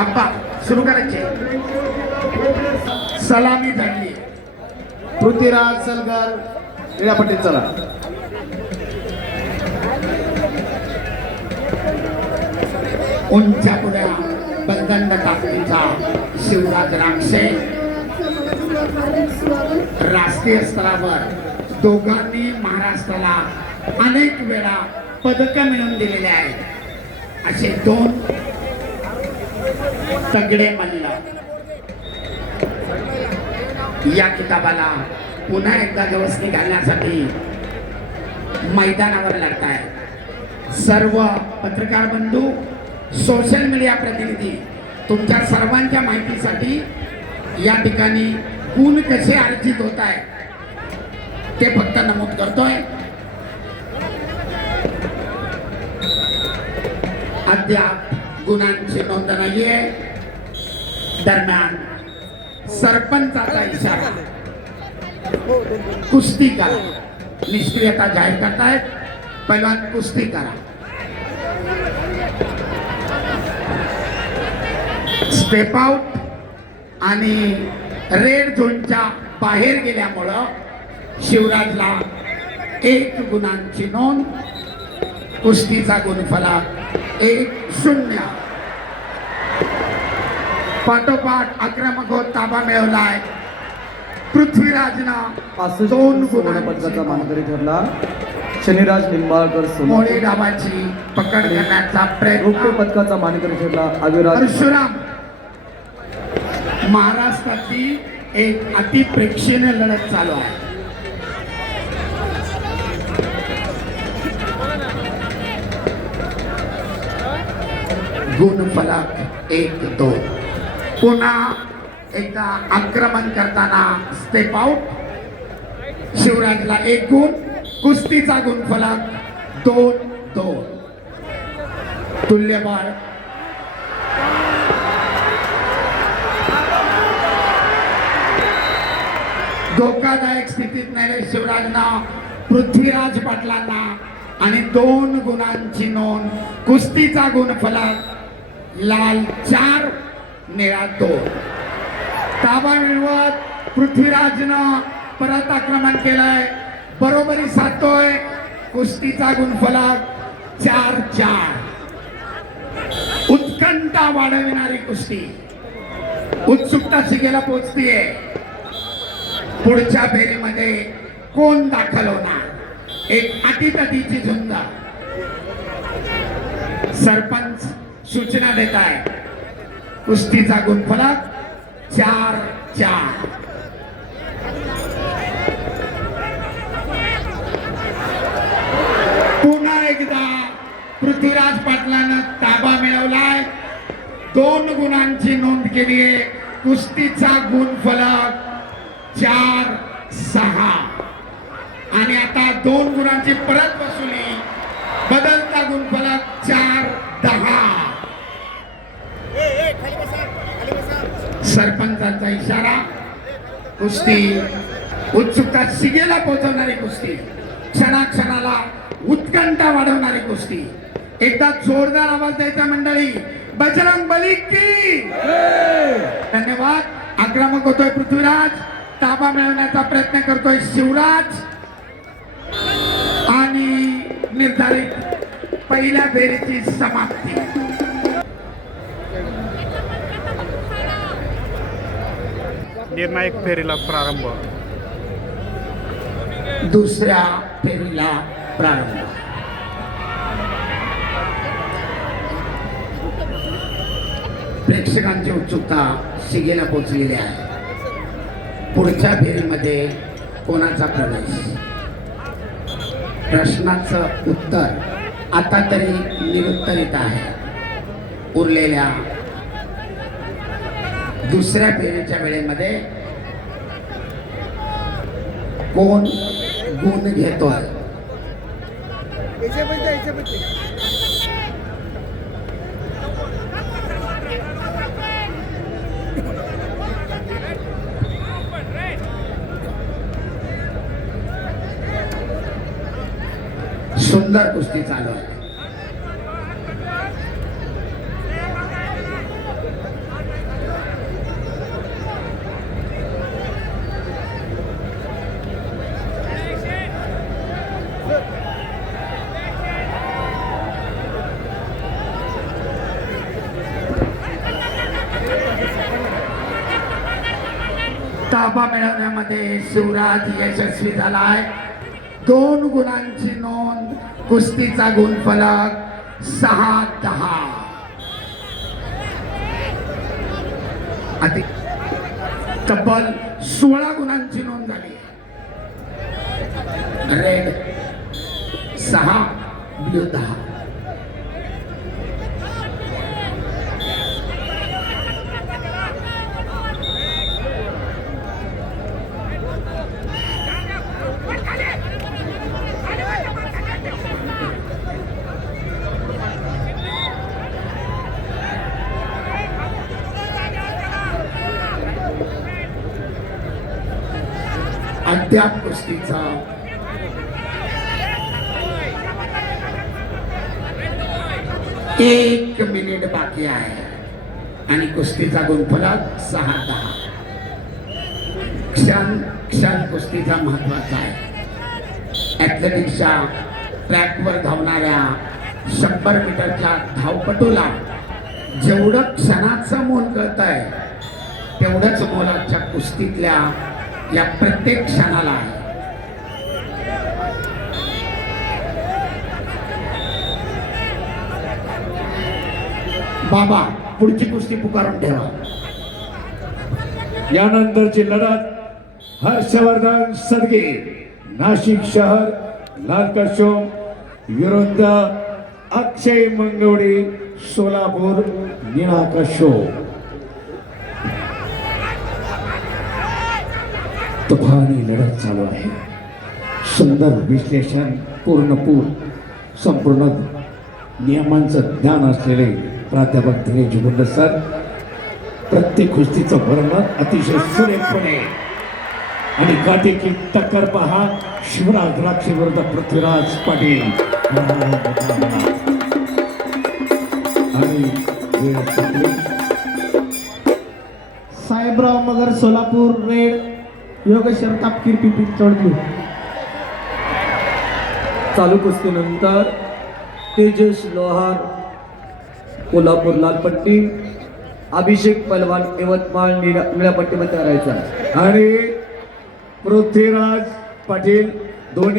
आप्पा सुरू करायचे. सलामी झाली. पृथ्वीराज सलगर क्रीडापट्टीत चला. उंचापुऱ्या बंधन टाकीचा शिवराज राक्षे राष्ट्रीय स्तरावर दोघांनी महाराष्ट्राला अनेक वेळा पदकं मिळवून दिलेले आहेत. असे दोन तगडे मल्ल या किताबाला पुन्हा एकदा व्यवस्थित घालण्यासाठी मैदानावर लढतायत. सर्व पत्रकार बंधू, सोशल मीडिया प्रतिनिधी, तुमच्या सर्वांच्या माहितीसाठी या ठिकाणी गुण कसे अर्जित होत आहे ते फक्त नमूद करतोय. अद्याप गुणांची नोंद नाहीये. दरम्यान सरपंचाचा इशारा. कुस्ती करा. निष्क्रियता जाहीर करतायत. पहिलवान कुस्ती करा. स्टेप आउट आणि रेड झोनच्या बाहेर गेल्यामुळं शिवराजला 1 गुणांची नोंद. कुस्तीचा गुणफलक 1-0. पाठोपाठ आक्रमक होत ताबा मिळवलाय पृथ्वीराजनं 2 पदकाचा मानकरी ठरला. शनिराज निंबाळकर मोळी डावाची पकड करण्याचा प्रयत्न. रौप्य पदकाचा मानकरी ठरला अविराज परशुराम. महाराष्ट्राची एक अतिप्रेक्षणीय लढत चालू आहे. गुणफलक 1-2. पुन्हा एकदा आक्रमण करताना स्टेप आउट. शिवराजला 1 गुण. कुस्तीचा गुणफलक 2-2. तुल्यबळ. धोकादायक स्थितीत नाही शिवराजना पृथ्वीराज पाटलांना आणि 2 गुणांची नोंद. कुस्तीचा गुणफलक लाल 4 निळा 2. ताबा मिळवत पृथ्वीराजनं परत आक्रमण केलंय. बरोबरी साधतोय. कुस्तीचा गुणफलक 4-4. उत्कंठा वाढविणारी कुस्ती. उत्सुकता शिगेला पोहोचतीये. पुढच्या फेरीमध्ये कोण दाखल होणार. एक अटीतटीची झुंज. सरपंच सूचना देत आहे. कुस्तीचा गुणफलक 4-4. पुन्हा एकदा पृथ्वीराज पाटलानं ताबा मिळवलाय. 2 गुणांची नोंद केली आहे. कुस्तीचा गुणफलक 4-6. आणि आता 2 गुणांची परत वसुली. बदलता गुणफलक 4-10. सरपंचांचा इशारा. कुस्ती उत्सुकता शिगेला पोहोचवणारी कुस्ती. क्षणाक्षणाला उत्कंठा वाढवणारी कुस्ती. एकदा जोरदार आवाज द्यायचा मंडळी. बजरंग बली की धन्यवाद. आक्रमक होतोय पृथ्वीराज. ताबा मिळवण्याचा प्रयत्न करतोय शिवराज. आणि निर्धारित पहिल्या फेरीची समाप्ती. निर्णायक फेरीला प्रारंभ. दुसऱ्या फेरीला प्रारंभ. प्रेक्षकांची उत्सुकता शिगेला पोहोचलेली आहे. पुढच्या फेरीमध्ये कोणाचा प्रवेश. प्रश्नाचं उत्तर आता तरी निरुत्तरित आहे. उरलेल्या दुसऱ्या फेरीच्या वेळेमध्ये कोण गुण घेतोय. सुंदर कुस्ती चालू आहे. ताबा मिळवण्यामध्ये शिवराज यशस्वी झालाय. 2 गुणांची नोंद. कुस्तीचा गुणफलक 6-10. तब्बल 16 गुणांची नोंद झाली. Red 6 blue 10. अद्याप कुस्तीचा एक मिनिट बाकी आहे आणि कुस्तीचा गुणफलक 6-10. क्षण कुस्तीचा महत्वाचा आहे. ॲथलेटिक्सच्या ट्रॅकवर धावणाऱ्या 100 मीटरच्या धावपटूला जेवढं क्षणाचं मोल कळत आहे तेवढंच मोलाच्या कुस्तीतल्या या प्रत्येक क्षणाला आहे. बाबा पुढची कुस्ती पुकारून ठेवा. यानंतरची लढत हर्षवर्धन सदगे नाशिक शहर लालकशोम विरुद्ध अक्षय मंगवडे सोलापूर निळा कशोम. तुफानी लढत चालू आहे. सुंदर विश्लेषण संपूर्ण नियमांचं ज्ञान असलेले प्राध्यापक दिनेश गुंड सर प्रत्येक कुस्तीचं वर्णन अतिशय सुरेखपणे आणि काटेकी टक्कर पहा. शिवराज द्राक्षे विरुद्ध पृथ्वीराज पाटील आणि साहेबराव मगर सोलापूर रेड. योगेश्वर तापकीर पिंपरी चौडली. चालू कुस्तीनंतर तेजस लोहार कोल्हापूर लालपट्टी, अभिषेक पलवान यवतमाळ निळ्या पट्टीमध्ये करायचा आणि पृथ्वीराज पाटील दोन्ही